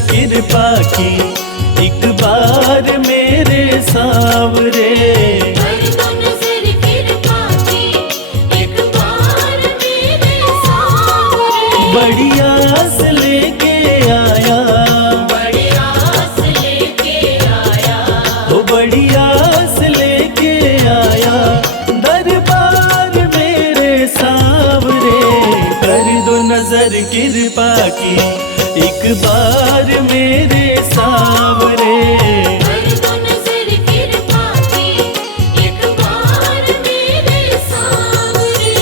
कृपा की एक बार मेरे सांवरे। कर दो नजर कृपा की एक बार मेरे सांवरे। बड़ी आस लेके आया, बड़ी आस लेके आया, ओ बड़ी आस लेके आया दरबार मेरे सांवरे। कर दो नजर कृपा की एक बार मेरे सांवरे। कर दो नजर कृपा की एक बार मेरे सांवरे।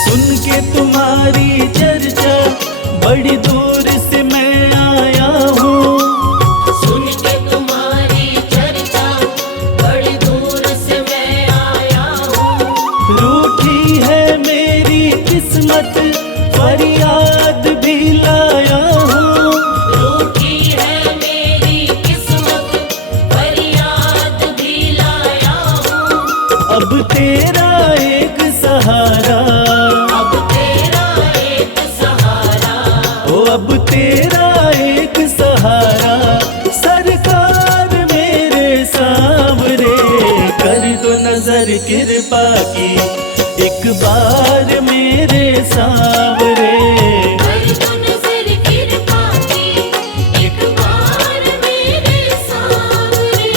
सुन के तुम्हारी चर्चा बड़ी दूर से मैं आया हूँ। सुन के तुम्हारी चर्चा बड़ी दूर से मैं आया हूँ। रूठी है मेरी किस्मत फरियाद भी लाया हूँ। रूठी है मेरी किस्मत फरियाद भी लाया हूँ। अब तेरा एक सहारा, अब तेरा एक सहारा, ओ अब तेरा एक सहारा सरकार मेरे सांवरे। कर दो नजर कृपा की एक बार मेरे सांवरे। कर दो नजर कृपा की एक बार मेरे सांवरे।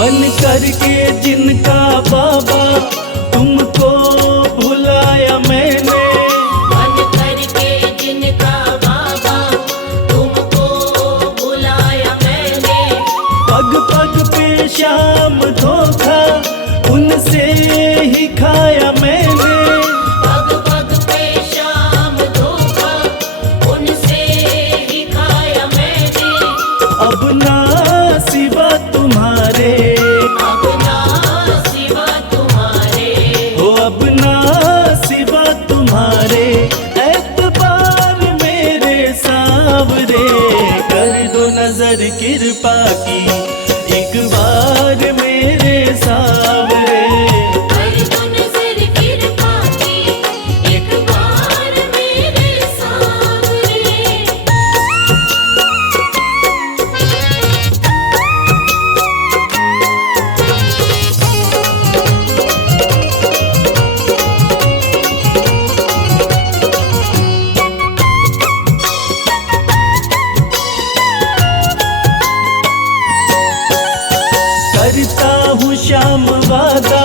बन करके जिनका बाबा तुमको भुलाया मैंने। बन करके जिनका बाबा तुमको बुलाया मैंने। पग पग पे शाम धोखा उनसे ही खाया मैंने। पग पग पे शाम धोखा उनसे ही खाया मैंने। अब ना सिवा तुम्हारे, अब ना सिवा तुम्हारे, हो अब ना सिवा तुम्हारे एतबार मेरे सांवरे। कर दो नजर कृपा की एक बार मेरे सांवरे। कर दो नजर कृपा की एक बार मेरे सांवरे। करता हूँ श्याम वादा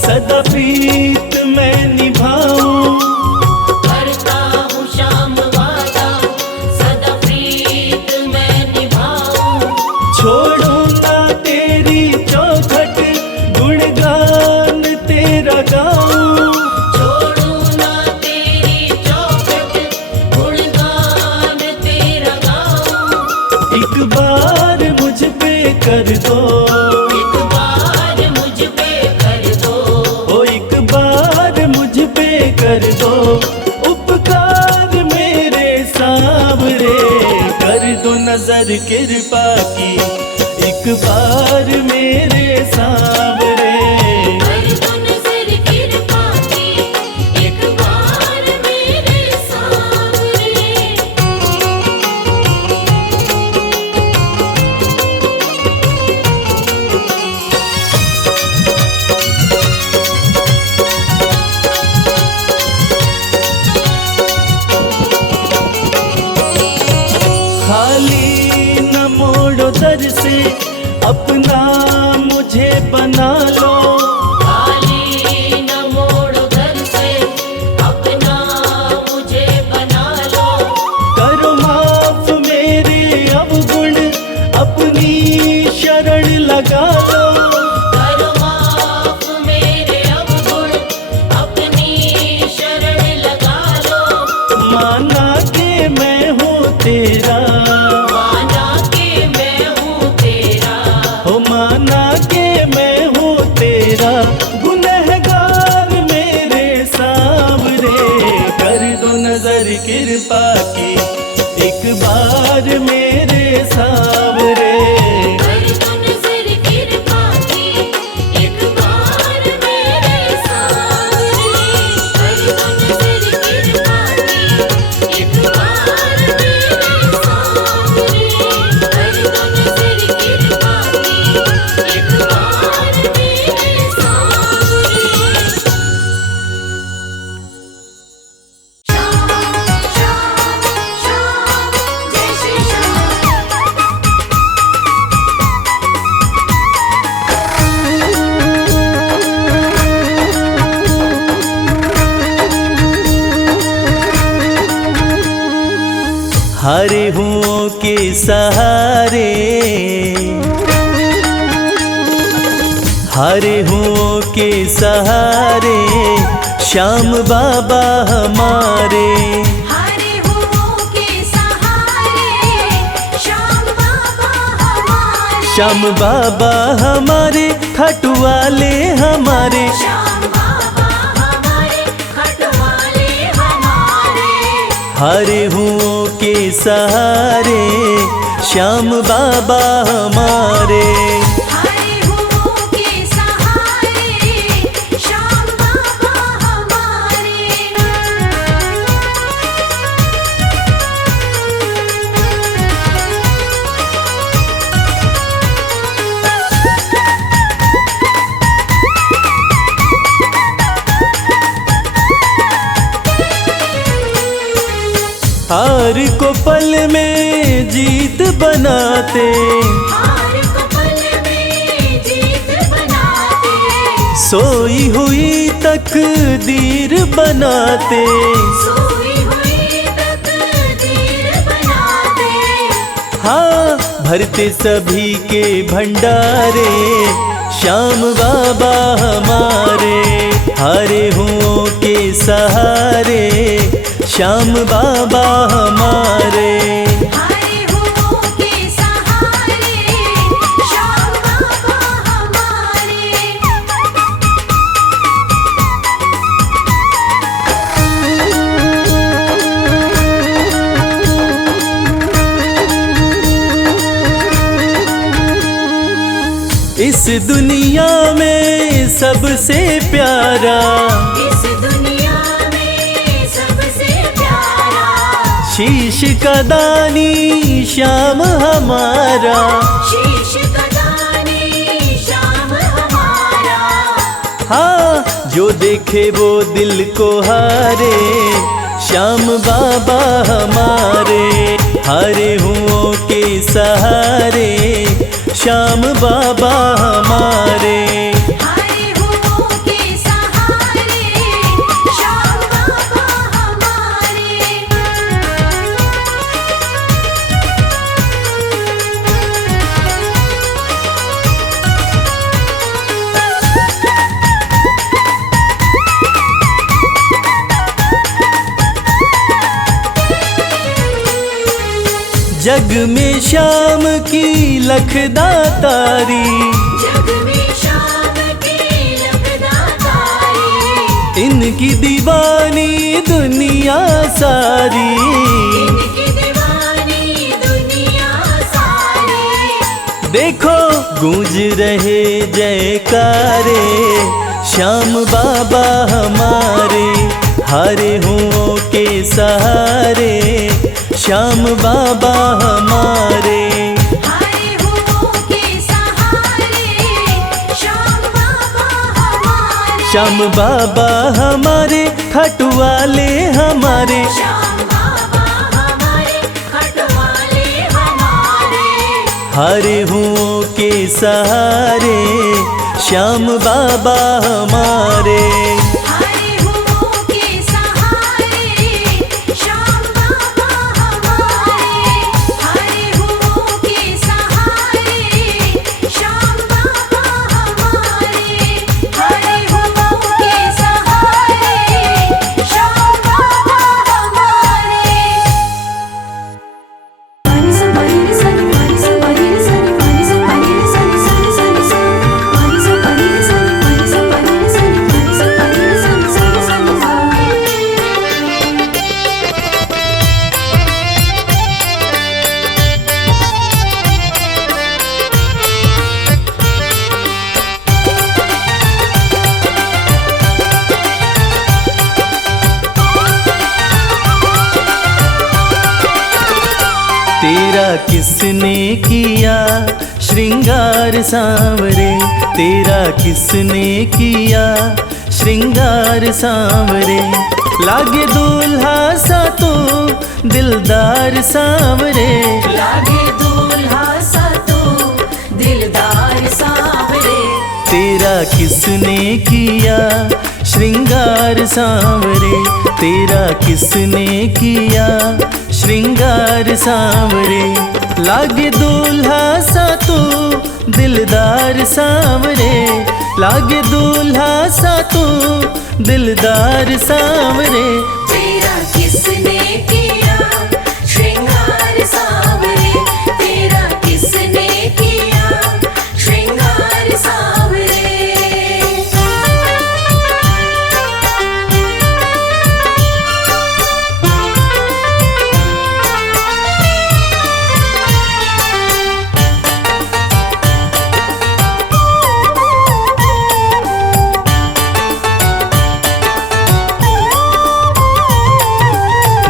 सदा प्रीत मैं निभाऊं। करता हूँ श्याम वादा सदा प्रीत मैं निभाऊं। छोड़ूंगा तेरी चौखट गुणगान तेरा गाऊं। छोड़ू ना तेरी चौखट गुणगान तेरा गाऊं। एक बार मुझ पे कर दो, एक बार मुझ पे कर दो। ओ एक बार मुझ पे कर दो उपकार मेरे सांवरे। कर दो नजर कृपा की एक बार मेरे सांवरे। कर दो नजर कृपा की एक बार मेरे सांवरे। खाली न मोड़ो दर से अपना मुझे बना लो। खाली न मोड़ो दर से अपना मुझे बना लो। करो माफ मेरे अवगुण अपनी शरण लगा लो। करो माफ मेरे अवगुण अपनी कृपा की, एक बार मेरे सांवरे। कर दो नजर कृपा की, एक बार मेरे सांवरे। कर दो नजर कृपा की, एक बार मेरे सांवरे। कर दो नजर कृपा की, एक बार मेरे सांवरे। श्याम श्याम श्याम जय श्री श्याम। हरे हुओं के सहारे, हरे हुओं के सहारे, श्याम बाबा हमारे। हरे हुओं के सहारे, श्याम बाबा हमारे। श्याम बाबा हमारे, खटवाले हमारे। श्याम बाबा हमारे, खटवाले हमारे। हरे हुओं के सहारे, श्याम बाबा हमारे। हरे हुओं के सहारे, श्याम बाबा हमारे। हार को पल में जीत बनाते, हार को पल में जीत बनाते। सोई हुई तकदीर बनाते। सोई हुई तकदीर बनाते। हाँ, भरते सभी के भंडारे, श्याम बाबा हमारे। हरे हुओं के सहारे, श्याम बाबा हमारे। हरे हुओं के सहारे, श्याम बाबा हमारे। इस दुनिया में सबसे प्यारा, इस दुनिया में सबसे प्यारा, शीश का दानी श्याम हमारा। शीश का दानी श्याम हमारा। हाँ, जो देखे वो दिल को हारे, श्याम बाबा हमारे। हरे हुओं के सहारे, श्याम बाबा हमारे। हरे हुओं के सहारे, श्याम बाबा हमारे। जग में श्याम की लखदातारी, जग में श्याम की लखदातारी। इनकी दीवानी दुनिया सारी। इनकी दीवानी दुनिया सारी। देखो गूंज रहे जयकारे, श्याम बाबा हमारे। हरे हुओं के सहारे, श्याम बाबा हमारे। हरे हुओं के सहारे, श्याम बाबा हमारे। श्याम बाबा हमारे, खटवाले हमारे। श्याम बाबा हमारे, खटवाले हमारे। हरे हुओं के सहारे, श्याम बाबा हमारे। हरे हुओं के सहारे, श्याम बाबा हमारे। हरे हुओं के सहारे, श्याम बाबा हमारे। हरे हुओं के सहारे, श्याम बाबा हमारे। तेरा किसने किया श्रृंगार सांवरे, तेरा किसने किया श्रृंगार सांवरे। लागे दूल्हा सा तू दिलदार सांवरे, लागे दूल्हा सा तू दिलदार सांवरे। तेरा किसने किया श्रृंगार सांवरे, तेरा किसने किया श्रृंगार सांवरे। लागे दूल्हा सा तू दिलदार सांवरे, लागे दूल्हा सा तू दिलदार सांवरे। तेरा किसने किया श्रृंगार सांवरे, तेरा किसने किया श्रृंगार सांवरे।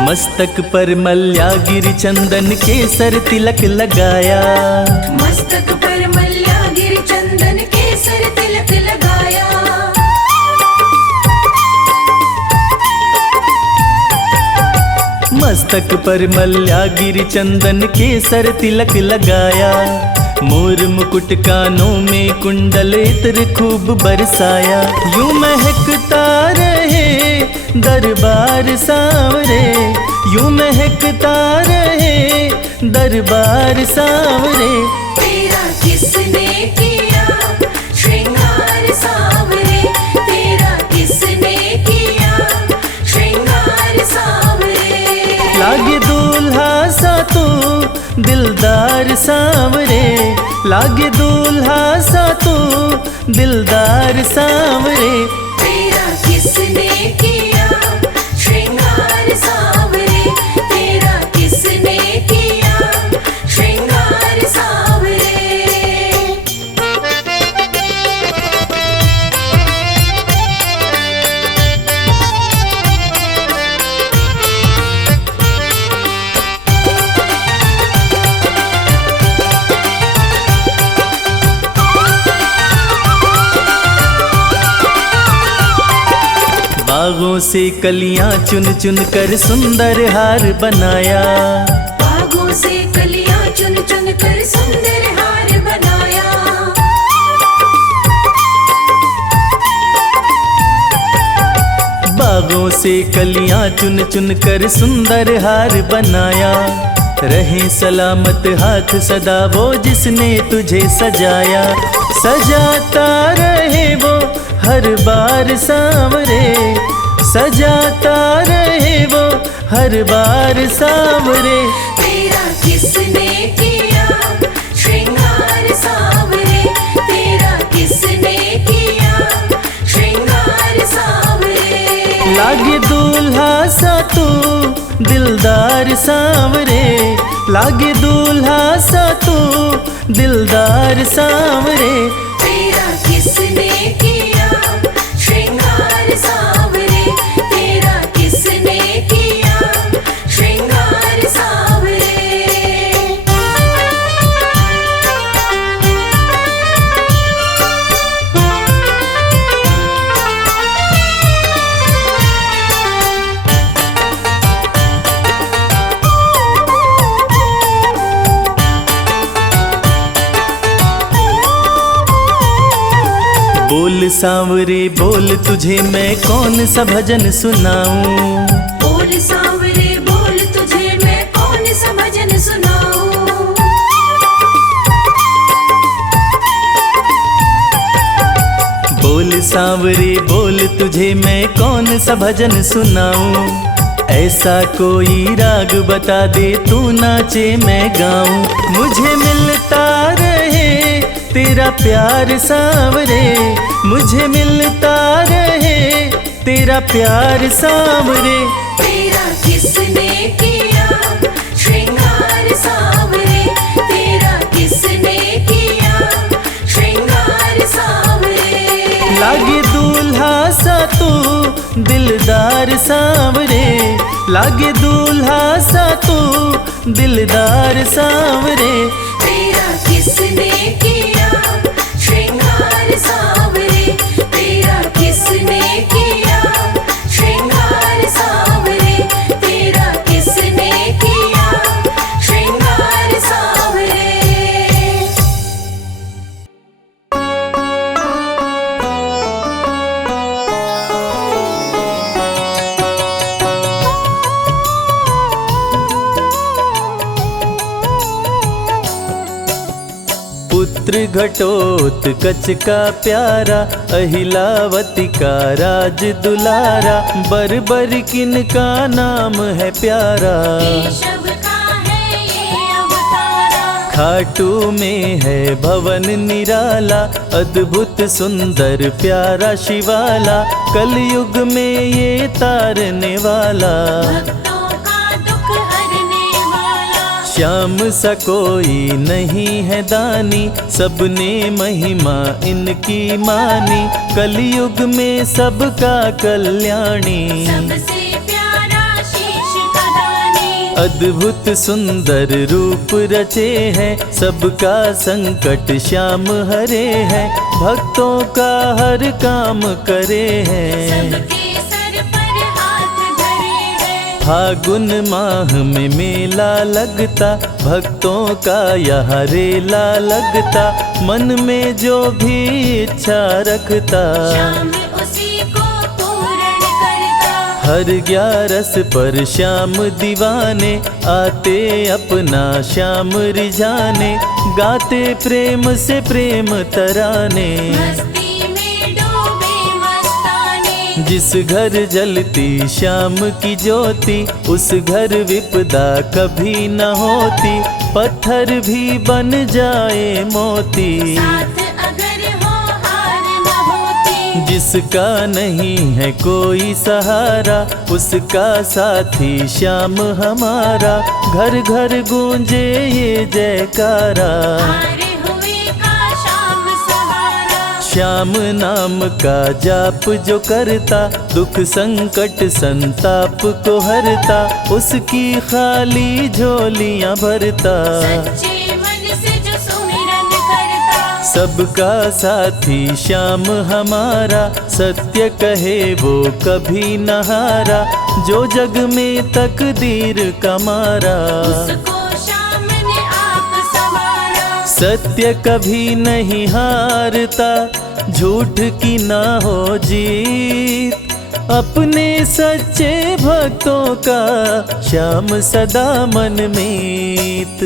मस्तक पर मल्यागिरी चंदन केसर तिलक लगाया, मस्तक पर मल्यागिरी चंदन केसर तिलक लगाया। मस्तक पर मल्यागिरी चंदन केसर तिलक लगाया। मोर मुकुट कानों में कुंडल इत्र खूब बरसाया। यूं महकता रहे दरबार सांवरे, यूं महकता रहे दरबार सांवरे। तेरा किसने किया श्रृंगार सांवरे, तेरा किसने किया श्रृंगार सांवरे। लागे दूल्हा सा तू दिलदार सांवरे, लागे दूल्हा सा तू दिलदार सांवरे। तेरा किसने किया श्रृंगार सांवरे, तेरा किसने किया श्रृंगार सांवरे। बागों से कलियां चुन चुन कर सुंदर हार बनाया, बागों से कलियां चुन चुन कर सुंदर हार बनाया। बागों से कलियां चुन चुन कर सुंदर हार बनाया। रहे सलामत हाथ सदा वो जिसने तुझे सजाया, सजाता रहे वो हर बार सांवरे, सजाता रहे वो हर बार सांवरे। तेरा किसने किया श्रृंगार सांवरे, तेरा किसने किया श्रृंगार सांवरे। लागे दूल्हा सा तू दिलदार सांवरे, लागे दूल्हा सा तू दिलदार सांवरे। तेरा किसने किया श्रृंगार सांवरे, तेरा किसने किया श्रृंगार सांवरे। बोल सांवरे बोल तुझे मैं कौन सा भजन सुनाऊं, बोल सांवरे बोल तुझे मैं कौन सा भजन सुनाऊं। बोल सांवरे बोल तुझे मैं कौन सा भजन सुनाऊं। ऐसा कोई राग बता दे तू नाचे मैं गाऊं। मुझे मिलता रहे तेरा प्यार सांवरे, मुझे मिलता रहे तेरा प्यार सांवरे। तेरा किसने किया श्रृंगार सांवरे, तेरा किसने किया श्रृंगार सांवरे। लागे दूल्हा सा तू दिलदार सांवरे, लागे दूल्हा सा तू दिलदार सांवरे। तेरा किसने किया श्रृंगार सांवरे, तेरा किसने किया श्रृंगार सांवरे, तेरा किसने किया श्रृंगार सांवरे। पुत्र घटोत्कच का प्यारा, अहिलावती का राज दुलारा, बर्बर किन का नाम है प्यारा। केशव का है ये अवतारा, खाटू में है भवन निराला, अद्भुत सुंदर प्यारा शिवाला, कलयुग में ये तारने वाला। भक्तों का दुख हरने वाला, श्याम सा कोई नहीं है दानी, सबने महिमा इनकी मानी, कलयुग में सबका कल्याणी। सबसे प्यारा शीश का दानी, अद्भुत सुंदर रूप रचे हैं, सबका संकट श्याम हरे हैं, भक्तों का हर काम करे हैं। सबके सर पर हाथ धरे हैं, फागुन माह में मेला लगता, भक्तों का यहाँ रेला लगता, मन में जो भी इच्छा रखता, श्याम उसी को पूर्ण करता। हर 11 पर श्याम दीवाने, आते अपना श्याम रिझाने, गाते प्रेम से प्रेम तराने। मस्ती में डूबे मस्ताने, जिस घर जलती श्याम की ज्योति, उस घर विपदा कभी न होती, पत्थर भी बन जाए मोती। साथ अगर हो हार न होती, जिसका नहीं है कोई सहारा, उसका साथी श्याम हमारा, घर घर गूंजे ये जयकारा। हारे हुए का श्याम सहारा, श्याम नाम का जाप जो करता, दुख संकट संताप को हरता, उसकी खाली झोलियां भरता। सच्चे मन से जो सुमिरन करता, सबका साथी श्याम हमारा, सत्य कहे वो कभी न हारा, जो जग में तकदीर का मारा। उसको श्याम ने आप संवारा, सत्य कभी नहीं हारता, झूठ की ना हो जीत, अपने सच्चे भक्तों का श्याम सदा मन मीत।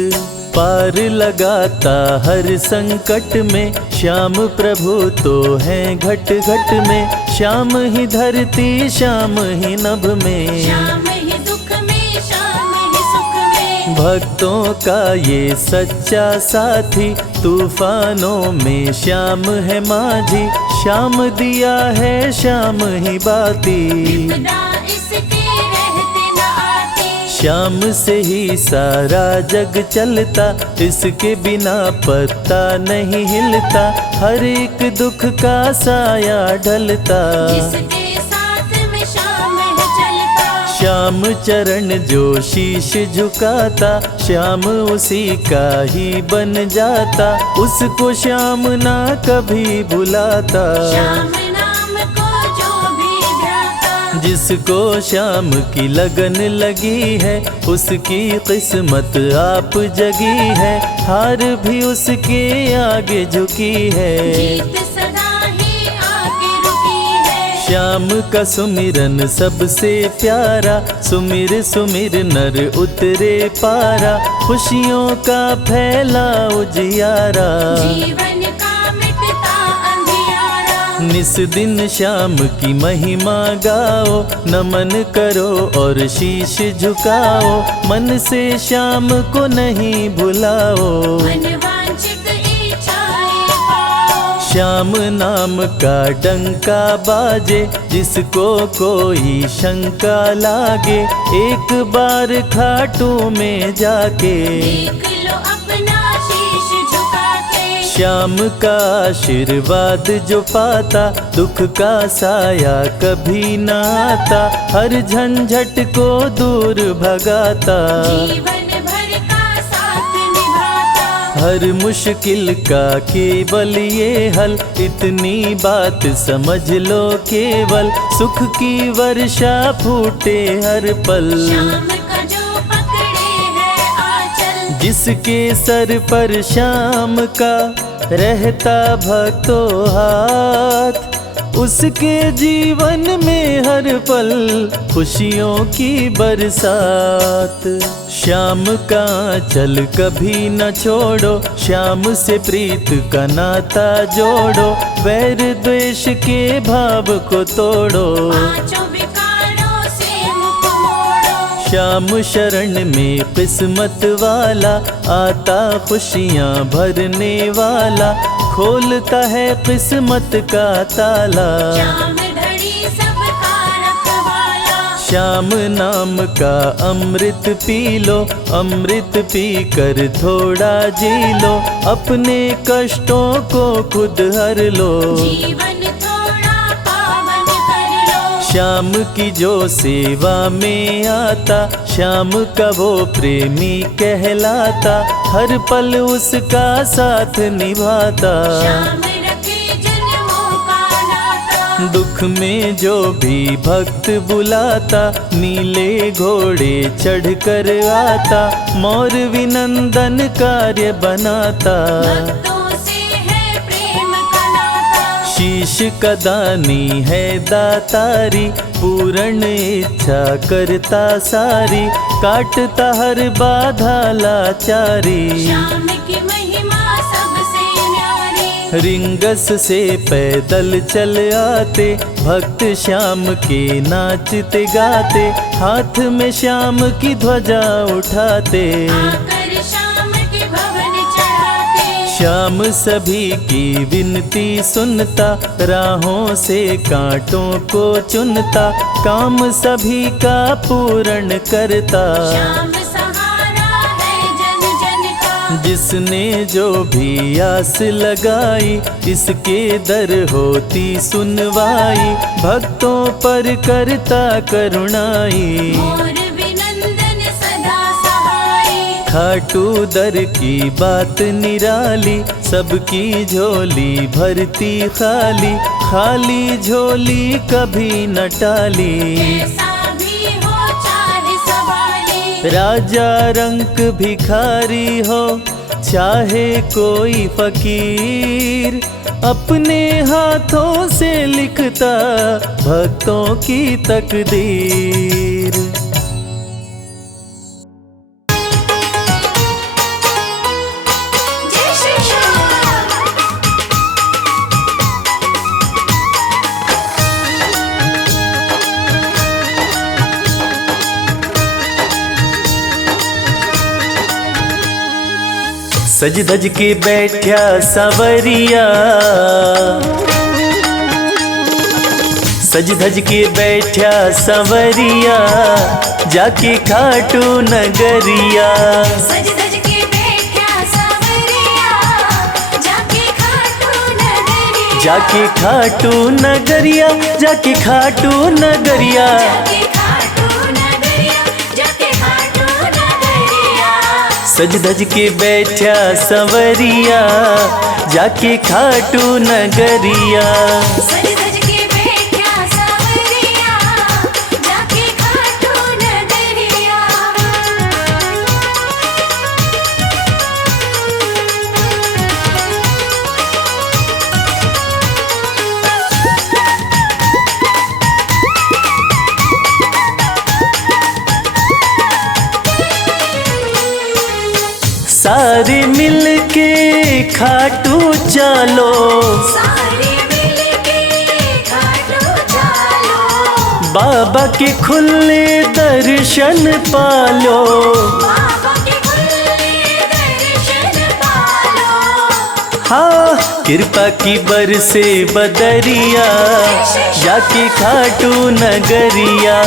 पार लगाता हर संकट में, श्याम प्रभु तो हैं घट घट में, श्याम ही धरती श्याम ही नभ में, श्याम ही दुख में श्याम ही सुख में। भक्तों का ये सच्चा साथी, तूफानों में श्याम है माझी, श्याम दिया है श्याम ही बाती। विपदा इसके रहते न आती, श्याम से ही सारा जग चलता, इसके बिना पत्ता नहीं हिलता, हर एक दुख का साया ढलता। जिसके साथ में श्याम है चलता, श्याम चरण जो शीश झुकाता, श्याम उसी का ही बन जाता, उसको श्याम ना कभी भुलाता। श्याम नाम को जो भी ध्याता, जिसको श्याम की लगन लगी है, उसकी किस्मत आप जगी है, हार भी उसके आगे झुकी है। जीत सदा ही आके रुकी है। श्याम का सुमिरन सबसे प्यारा, सुमिर सुमिर नर उतरे पारा, खुशियों का फैला उजियारा। जीवन का मिटता अंधियारा, निस दिन श्याम की महिमा गाओ, नमन करो और शीश झुकाओ, मन से श्याम को नहीं भुलाओ। मनवांछित इच्छाएं पाओ, श्याम नाम का डंका बाजे, जिसको कोई शंका लागे, एक बार खाटू में जाके देख लो अपना शीश झुका के। श्याम का आशीर्वाद जो पाता, दुख का साया कभी न आता, हर झंझट को दूर भगाता, जीवन भर का साथ निभाता, हर मुश्किल का केवल ये हल, इतनी बात समझ लो केवल, सुख की वर्षा फूटे हर पल। श्याम का जो पकड़े है आंचल, जिसके सर पर श्याम का रहता भक्तों हाथ, उसके जीवन में हर पल खुशियों की बरसात। श्याम का आंचल कभी न छोड़ो, श्याम से प्रीत का नाता जोड़ो, वैर द्वेष के भाव को तोड़ो, पांचों विकारों से मुख मोड़ो। श्याम शरण में किस्मत वाला, आता खुशियाँ भरने वाला, खोलता है किस्मत का ताला। श्याम धड़ी सबका रखवाला, श्याम नाम का अमृत पी लो, अमृत पी कर थोड़ा जी लो, अपने कष्टों को खुद हर लो, जीवन थोड़ा पावन कर लो। श्याम की जो सेवा में आता, श्याम का वो प्रेमी कहलाता, हर पल उसका साथ निभाता, श्याम रखे जन्मों का नाता, दुख में जो भी भक्त बुलाता, नीले घोड़े चढ़ कर आता, मोर विनंदन कार्य बनाता, भक्तों से है प्रेम का नाता, शीश का दानी है दातारी, पूर्ण इच्छा करता सारी, काटता हर बाधा लाचारी, श्याम की महिमा सबसे न्यारी, रिंगस से पैदल चल आते, भक्त श्याम के नाचते गाते, हाथ में श्याम की ध्वजा उठाते, आकर श्याम के भवन चढ़ाते, श्याम सभी की विनती सुनता, राहों से कांटों को चुनता, काम सभी का पूर्ण करता, श्याम सहारा है जन जन का, जिसने जो भी आस लगाई, इसके दर होती सुनवाई, भक्तों पर करता करुणाई, मोर विनंदन सदा सहाई, खाटू दर की बात निराली, सबकी झोली भरती खाली, खाली झोली कभी न टाली, कैसा भी हो चाहे सवाली, राजा रंक भिखारी हो चाहे कोई फकीर, अपने हाथों से लिखता भक्तों की तकदीर। जय श्री श्याम। सज धज के बैठा सवरिया, सज धज के बैठा सवरिया, जाके खाटू नगरिया, सज धज के बैठा सावरिया, जाके खाटू नगरिया, जाके खाटू नगरिया, जाके खाटू नगरिया, जाके खाटू नगरिया, जाके खाटू नगरिया, सज धज के बैठा सवरिया, जाके खाटू नगरिया, सज धज के बैठा सावरिया, जाके खाटू नगरिया। सारे मिलके खाटू चालो, सारे मिलके खाटू चालो, बाबा के खुले दर्शन पालो, बाबा के खुले दर्शन पालो, हाँ कृपा की बरसे बदरिया, जाके खाटू नगरिया,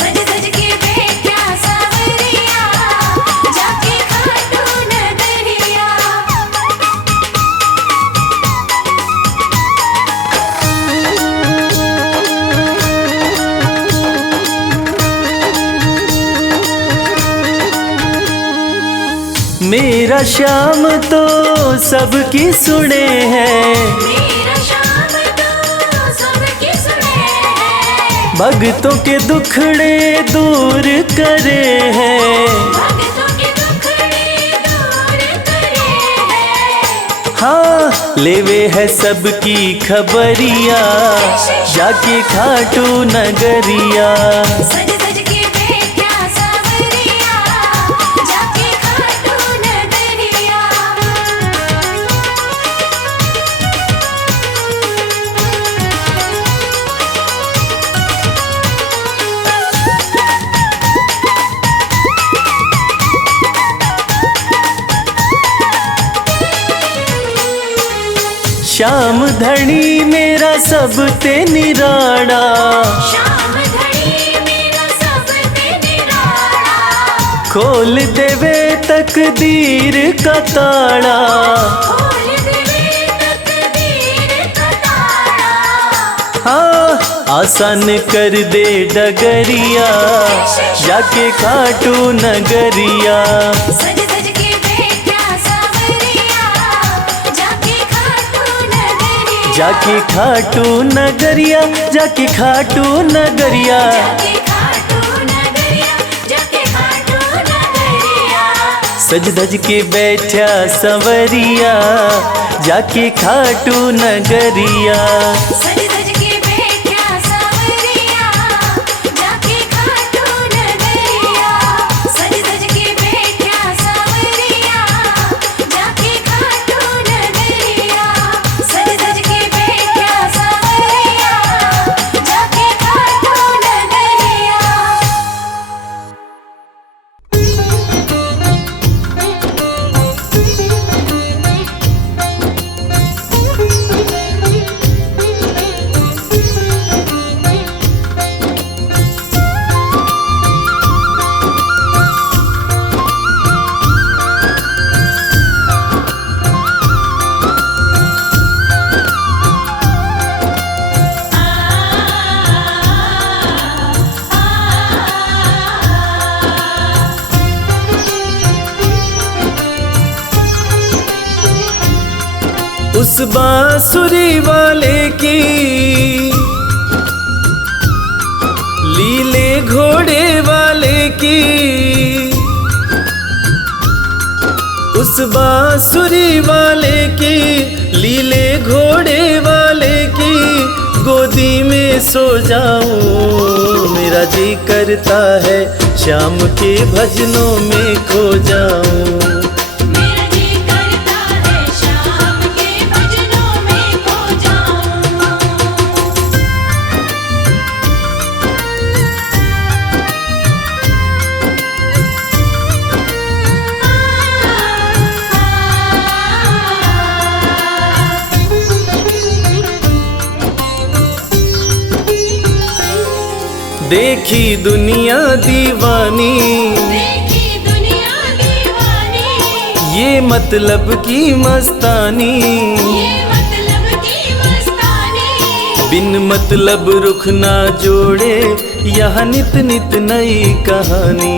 सज धज के बैठा सावरिया, जाके खाटू नगरिया। मेरा श्याम तो सबकी सुने हैं, मेरा श्याम तो सबकी सुने हैं। भक्तों के दुखड़े दूर करे हैं। भक्तों के दुखड़े दूर करे हैं। हाँ लेवे है सबकी खबरिया, जाके खाटू नगरिया। सज सज के बैठा सावरिया, जाके खाटू नगरिया। श्याम धनी मेरा सब ते निराड़ा, श्याम धनी मेरा सब ते निराला। खोल देवे तकदीर का ताड़ा। खोल देवे तकदीर का ताला। हाँ आसान कर दे डगरिया, जाके खाटू नगरिया। सज सज के बैठा सावरिया, जाके खाटू नगरिया। जाके खाटू नगरिया, जाके खाटू नगरिया। जाके खाटू नगरिया, जाके खाटू नगरिया। सज धज के बैठा संवरिया, जाके खाटू नगरिया। सज सज के बैठा सावरिया, जाके खाटू नगरिया। सज सज के बैठा सावरिया, जाके खाटू नगरिया। सज सज के बैठा सावरिया, जाके खाटू नगरिया। उस बांसुरी वाले की लीले घोड़े वाले की, उस बांसुरी वाले की लीले घोड़े वाले की गोदी में सो जाऊं। मेरा जी करता है श्याम के भजनों में खो जाऊं। मेरा जी करता है शाम के भजनों में खो जाऊं। देखी दुनिया दीवानी, देखी दुनिया दीवानी। ये मतलब की मस्तानी। ये मतलब की मस्तानी। बिन मतलब रुख ना जोड़े, यहाँ नित नित नई कहानी।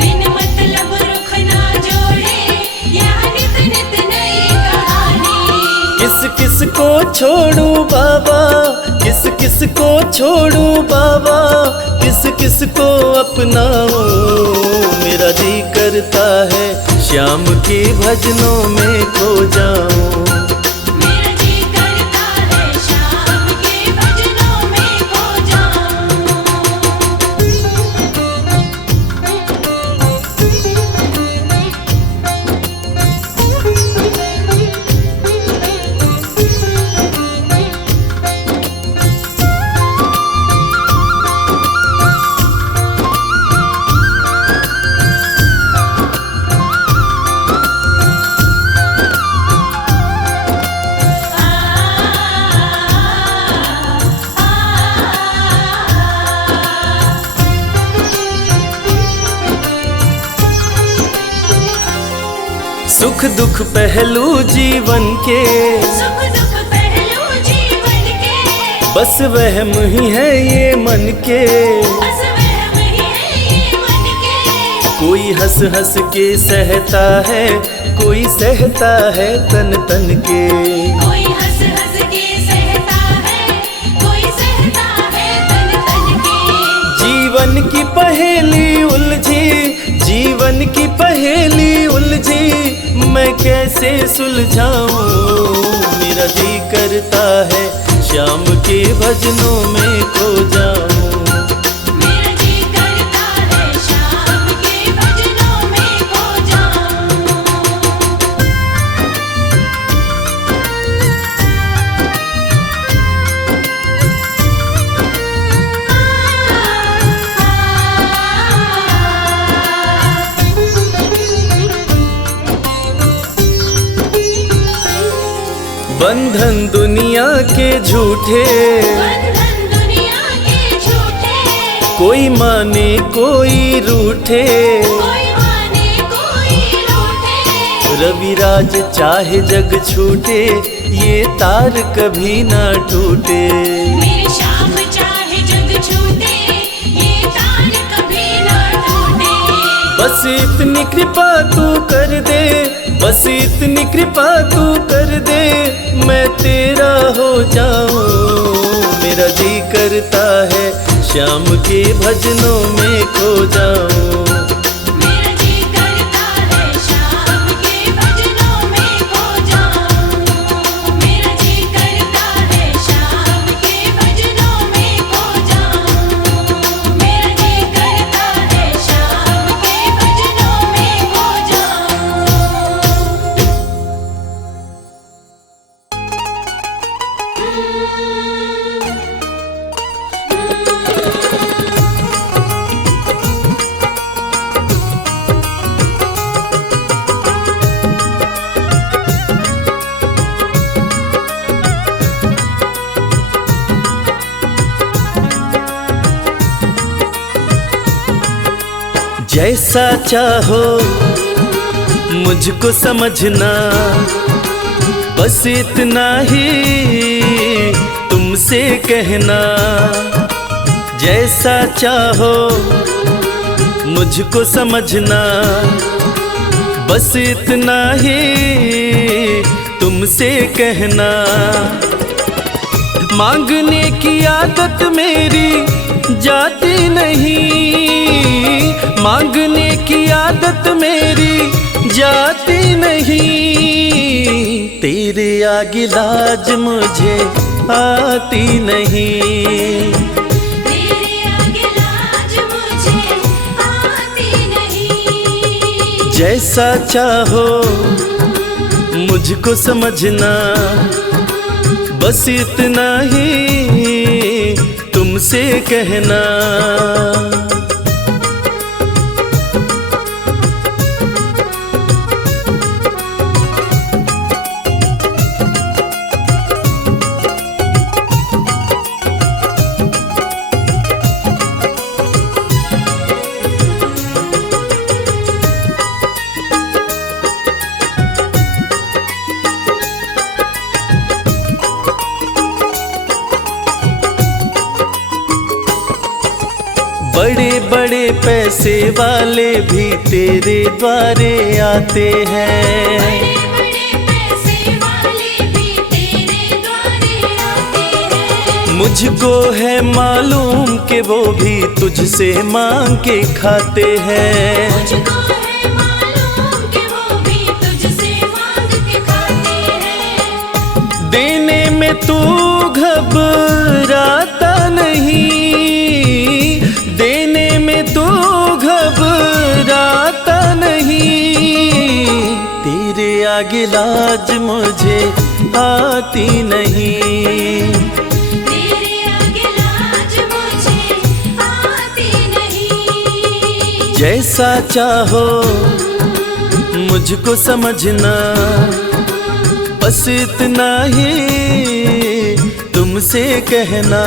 बिन मतलब रुख ना जोड़े, यहाँ नित नित नई कहानी। किस किस को छोड़ू बाबा, किस किस को छोड़ू बाबा, किस किस को अपनाऊं। मेरा जी करता है श्याम के भजनों में खो जाऊं। मेरा जी करता है शाम के भजनों में खो जाऊं। सुख दुख पहलू जीवन के, सुख दुख पहलू जीवन के। बस वहम ही है ये मन के। बस वहम ही है ये मन के। कोई हंस हंस के सहता है, कोई सहता है तन तन के। कोई हंस हंस के सहता है, कोई सहता है तन तन के। जीवन की पहेली उलझी, जीवन की पहेली उलझी, मैं कैसे सुलझाऊं। मेरा जी करता है श्याम के भजनों में खो जाऊं। मेरा जी करता है शाम के भजनों में खो जाऊं। बंधन दुनिया के झूठे, बंधन दुनिया के झूठे। कोई माने कोई रूठे। कोई माने कोई रूठे। रविराज चाहे जग छूटे, ये तार कभी ना टूटे। मेरे श्याम चाहे जग छूटे, ये तार कभी ना टूटे। बस इतनी कृपा तू कर दे, बस इतनी कृपा तू कर दे, मैं तेरा हो जाऊं। मेरा जी करता है श्याम के भजनों में खो जाऊं। मेरा जी करता है शाम के भजनों में खो जाऊं। मेरा जी करता है शाम के भजनों में खो जाऊं। मेरा जी करता है शाम के भजनों में खो जाऊं। जैसा चाहो मुझको समझना, बस इतना ही तुमसे कहना। जैसा चाहो मुझको समझना, बस इतना ही तुमसे कहना। मांगने की आदत मेरी जाती नहीं, मांगने की आदत मेरी जाती नहीं। तेरे आगे लाज मुझे आती नहीं। तेरे आगे लाज मुझे आती नहीं। जैसा चाहो मुझको समझना, बस इतना ही तुमसे कहना। बड़े बड़े पैसे वाले भी तेरे द्वारे आते हैं। बड़े बड़े पैसे वाले भी तेरे द्वारे आते हैं। मुझको है मालूम कि वो भी तुझसे मांग के खाते हैं। मुझको है मालूम कि वो भी तुझसे मांग के खाते हैं। देने में तू घबराता नहीं, देने में तू घबराता नहीं। तेरे आगे लाज मुझे आती नहीं। तेरे आगे लाज मुझे आती नहीं। जैसा चाहो मुझको समझना, बस इतना ही तुमसे कहना।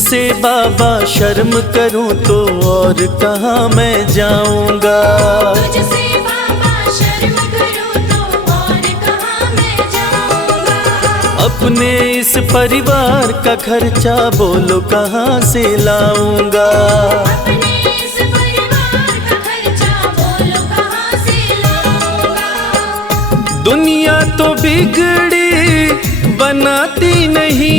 तुझसे बाबा शर्म करूं तो और कहाँ मैं जाऊंगा। तुझसे बाबा शर्म करूं तो और कहाँ मैं जाऊंगा। अपने इस परिवार का खर्चा बोलो कहाँ से लाऊंगा। अपने इस परिवार का खर्चा बोलो कहाँ से लाऊंगा। दुनिया तो बिगड़ी बनाती नहीं,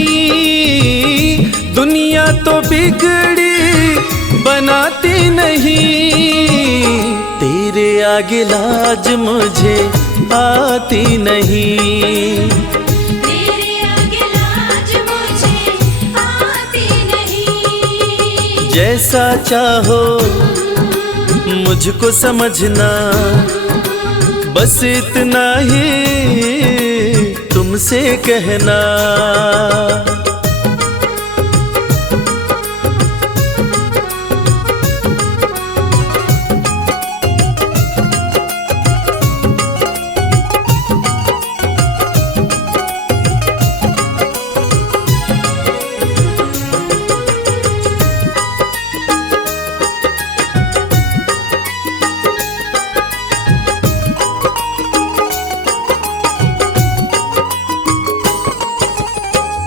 दुनिया तो बिगड़ी बनाती नहीं, तेरे आगे लाज मुझे आती नहीं। तेरे आगे लाज मुझे आती नहीं। जैसा चाहो मुझको समझना, बस इतना ही तुमसे कहना।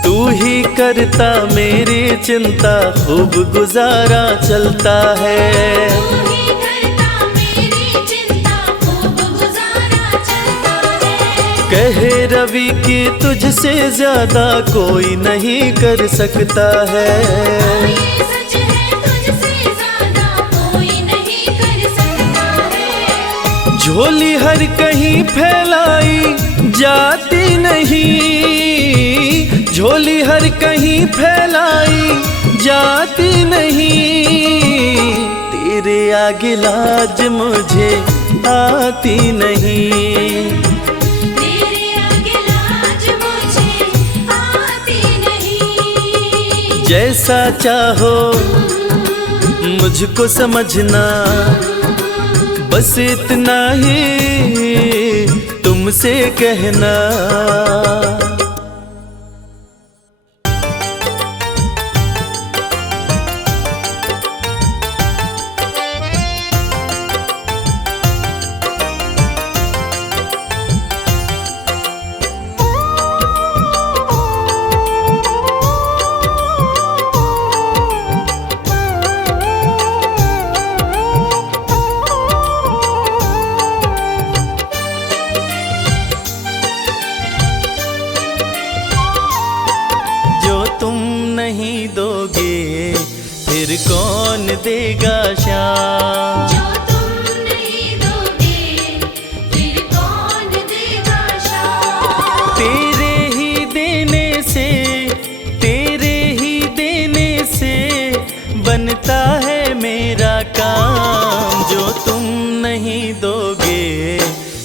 तू ही करता मेरी चिंता, खूब गुजारा चलता है। तू ही करता मेरी चिंता, खूब गुजारा चलता है। कहे रवि कि तुझसे ज्यादा कोई नहीं कर सकता है। ये सच है, तुझसे ज्यादा कोई नहीं कर सकता है। झोली हर कहीं फैलाई जाती नहीं, झोली हर कहीं फैलाई जाती नहीं, तेरे आगे लाज मुझे आती नहीं। तेरे आगे लाज मुझे आती नहीं। जैसा चाहो मुझको समझना, बस इतना ही तुमसे कहना। नहीं दोगे फिर कौन देगा शाम। जो तुम नहीं दोगे फिर कौन देगा शाम। तेरे ही देने से, तेरे ही देने से बनता है मेरा काम। जो तुम नहीं दोगे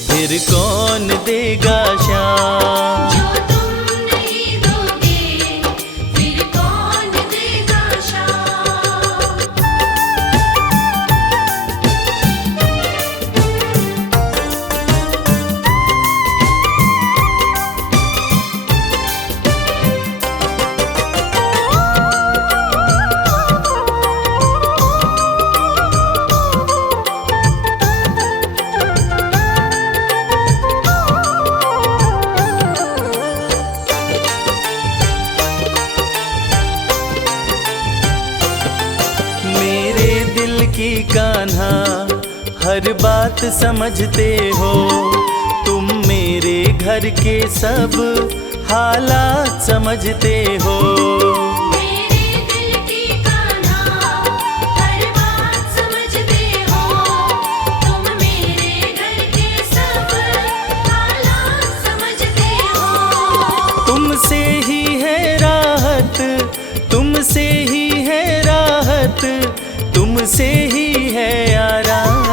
फिर कौन देगा शाम। जो तुम नहीं दोगे फिर कौन देगा शाम। की कान्हा हर बात समझते हो, तुम मेरे घर के सब हालात समझते हो। मेरे दिल की कान्हा हर बात समझते हो, तुम मेरे घर के सब हालात समझते हो। तुमसे ही है राहत, तुमसे ही है राहत, तुमसे ही है आराम।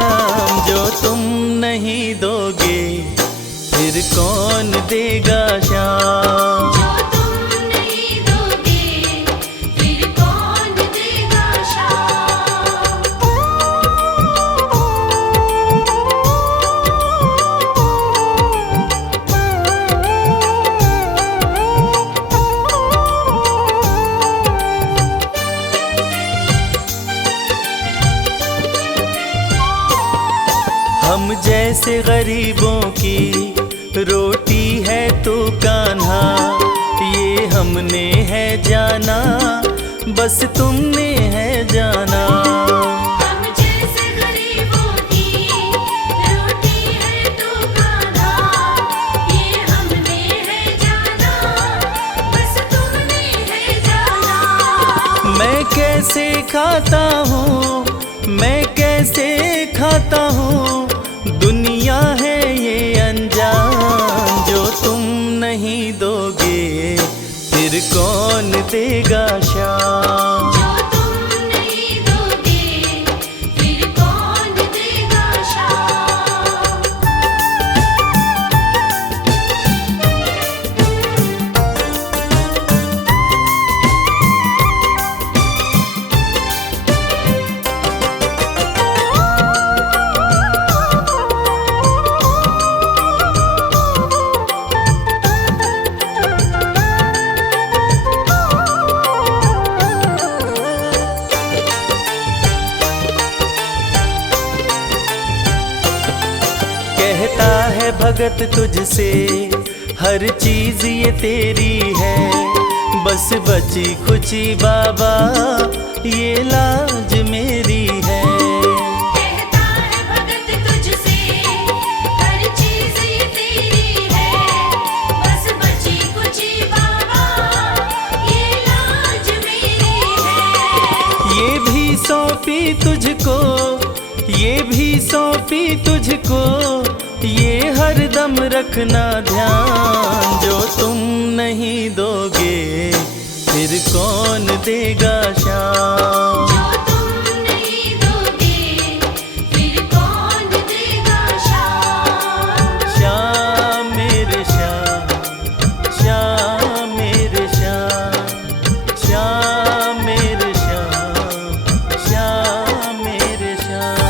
जो तुम नहीं दोगे फिर कौन देगा शाम। जो तुम नहीं दोगे फिर कौन देगा शाम। हम जैसे गरीबों की रोटी है तो कान्हा, ये हमने है जाना, बस तुमने है जाना। हम जैसे गरीबों की रोटी है तो कान्हा, ये हमने है जाना, बस तुमने है जाना। मैं कैसे खाता हूँ, मैं कैसे खाता हूँ, दुनिया है ये अनजान। जो तुम नहीं दोगे फिर कौन देगा शाम। जो तुम नहीं दोगे फिर कौन देगा शाम। कहता है भगत तुझसे हर चीज ये तेरी है, बस बची खुची बाबा ये लाज मेरी है। कहता है भगत तुझसे हर चीज ये तेरी है, बस बची कुची बाबा ये लाज मेरी है। ये भी सौंपी तुझको, ये भी सौंपी तुझको, ये हर दम रखना ध्यान। जो तुम नहीं दोगे फिर कौन देगा शाम। जो तुम नहीं दोगे फिर कौन देगा शाम। श्याम मेरे श्याम, श्याम मेरे श्याम, श्याम मेरे श्याम, श्याम मेरे श्याम।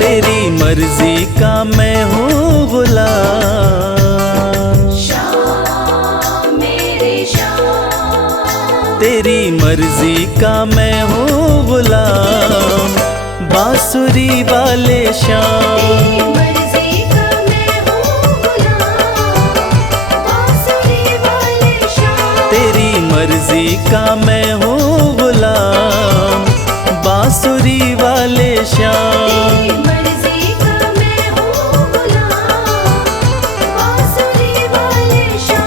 तेरी मर्जी का मैं हूँ गुलाम, श्याम मेरे श्याम। तेरी मर्जी का मैं हूँ गुलाम, बांसुरी वाले श्याम। तेरी मर्जी का मैं हूँ गुलाम, बांसुरी वाले श्याम। तेरी मर्जी का मैं हूँ गुलाम, बांसुरी वाले श्याम। तेरी मर्जी का मैं हूँ गुलाम, बांसुरी वाले श्याम।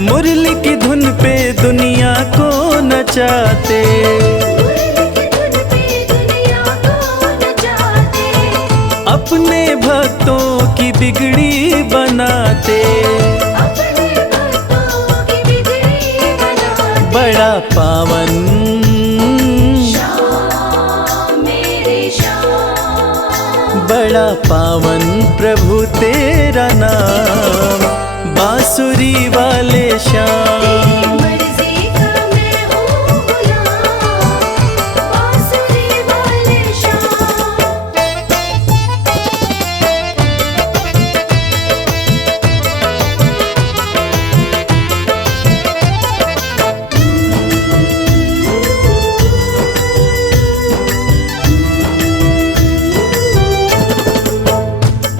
मुरली की धुन पे दुनिया को नचाते, मुरली की धुन पे दुनिया को नचाते, अपने भक्तों की बिगड़ी बनाते। अपने भक्तों की बिगड़ी बनाते। बड़ा पावन, श्याम मेरे श्याम। बड़ा पावन प्रभु तेरा नाम, बांसुरी वाले श्याम। तेरी मर्जी का मैं हूँ गुलाम, बांसुरी वाले श्याम।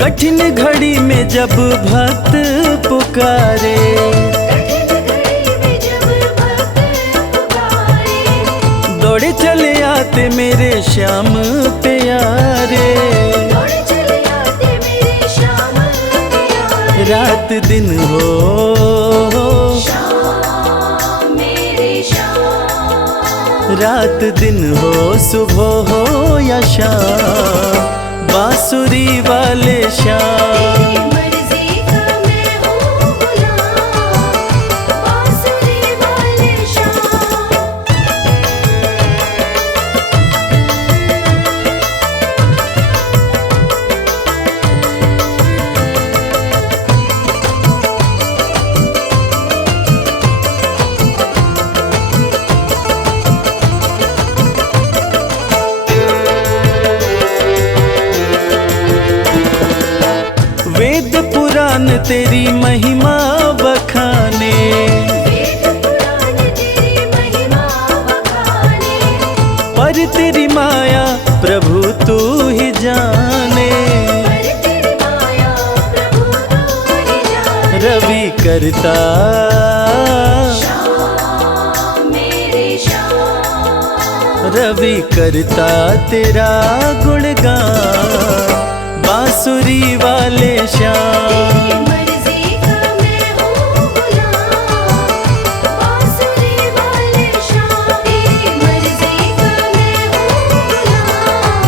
कठिन घड़ी में जब भक्त पुकारे, कठिन घड़ी में जब भक्त पुकारे, दौड़े चले आते मेरे श्याम प्यारे। दौड़ चले आते मेरे श्याम प्यारे। रात दिन हो, श्याम मेरे श्याम। रात दिन हो सुबह हो या शाम, बांसुरी वाले श्याम। मर्जी का मैं हूँ गुलाम, बांसुरी वाले श्याम। वेद पुराण तेरी महिमा बखाने, वेद पुराण तेरी महिमा बखाने, पर तेरी माया प्रभु तू ही जाने। पर तेरी माया प्रभु तू ही जाने। रवि करता श्याम मेरे श्याम, रवि करता तेरा गुणगान, बांसुरी वाले श्याम। मर्जी का मैं हूँ गुलाम, बांसुरी वाले श्याम। तेरी मर्जी का मैं हूँ गुलाम,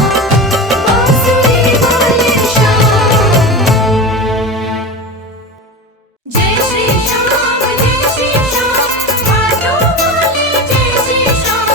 बांसुरी वाले श्याम। जय श्री श्याम, मानो वाले जय श्री श्याम।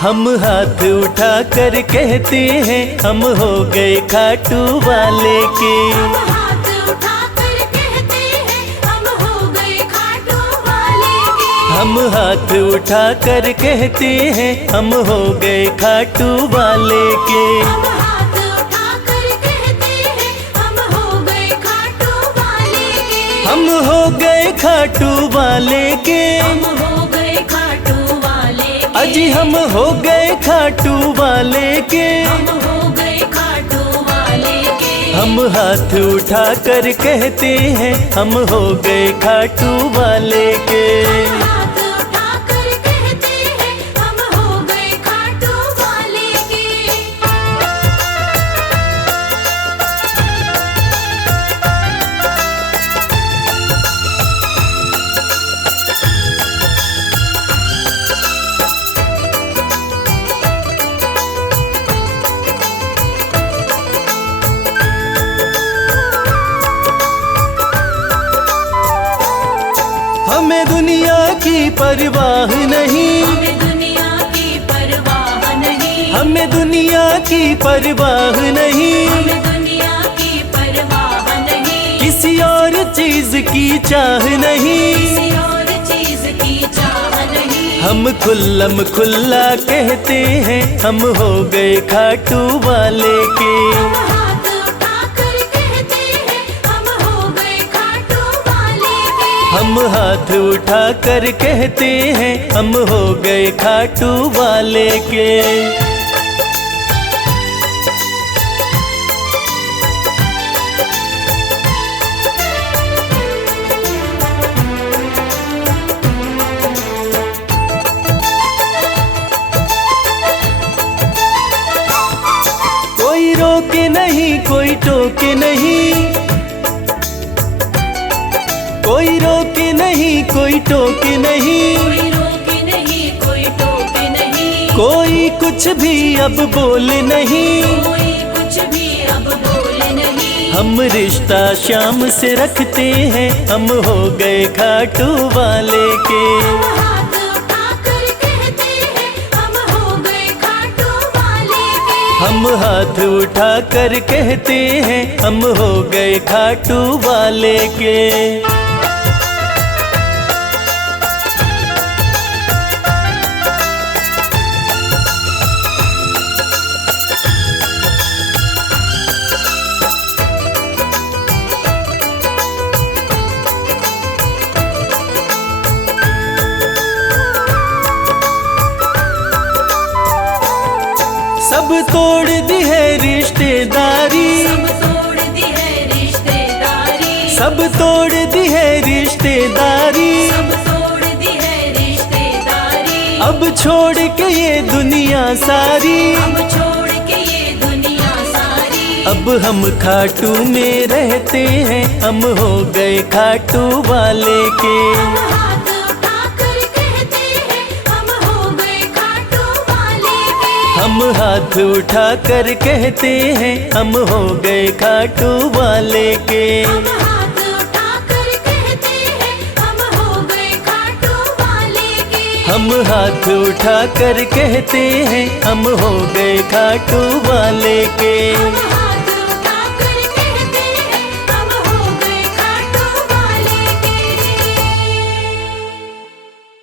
हम हाथ उठा कर कहते हैं हम हो गए खाटू वाले के। हम हाथ उठाकर कहते हैं हम हो गए खाटू वाले के। हम हाथ उठा कर कहते हैं हम हो गए खाटू वाले के। हम हाथ उठाकर कहते हैं हम हो गए खाटू वाले के। हम हो गए खाटू वाले के। हम हो गए खाटू वाले के। अजी हम हो गए खाटू वाले के। हम हो गए खाटू वाले के। हम हाथ उठा कर कहते हैं हम हो गए खाटू वाले के। हम हाथ उठाकर कहते हैं हम हो गए खाटू वाले के। हमें दुनिया की परवाह नहीं। हमें दुनिया की परवाह नहीं। हमें दुनिया की परवाह नहीं। हमें दुनिया की परवाह नहीं। किसी और चीज की चाह नहीं। किसी और चीज की चाह नहीं। हम खुल्लम खुल्ला कहते हैं हम हो गए खाटू वाले के। हम हाथ उठाकर कहते हैं हम हो गए खाटू वाले के। हम हाथ उठा कर कहते हैं हम हो गए खाटू वाले के। कोई रोके नहीं कोई टोके नहीं। कोई रोके नहीं कोई टोके नहीं। कोई रोके नहीं कोई टोके नहीं। कोई कुछ भी अब बोले नहीं। कोई कुछ भी अब बोले नहीं। हम रिश्ता शाम से रखते हैं हम हो गए खाटू वाले के। हम हाथ उठाकर कहते हैं हम हो गए खाटू वाले के। हम हाथ उठा कर कहते हैं हम हो गए खाटू वाले के। सब तोड़ दी है रिश्तेदारी। सब तोड़ दी है रिश्तेदारी। सब तोड़ दी है रिश्तेदारी, सब तोड़ दी है रिश्तेदारी। अब छोड़ के ये दुनिया सारी, अब छोड़ के ये दुनिया सारी। अब हम खाटू में रहते हैं, हम हो गए खाटू वाले के। हम हाथ उठाकर कहते हैं, हम हो गए खाटू वाले के। हम हाथ उठाकर कहते हैं, हम हो गए खाटू वाले के। हम हाथ उठाकर कहते हैं, हम हो गए खाटू वाले के। हम हाथ उठाकर कहते हैं, हम हो गए खाटू वाले के।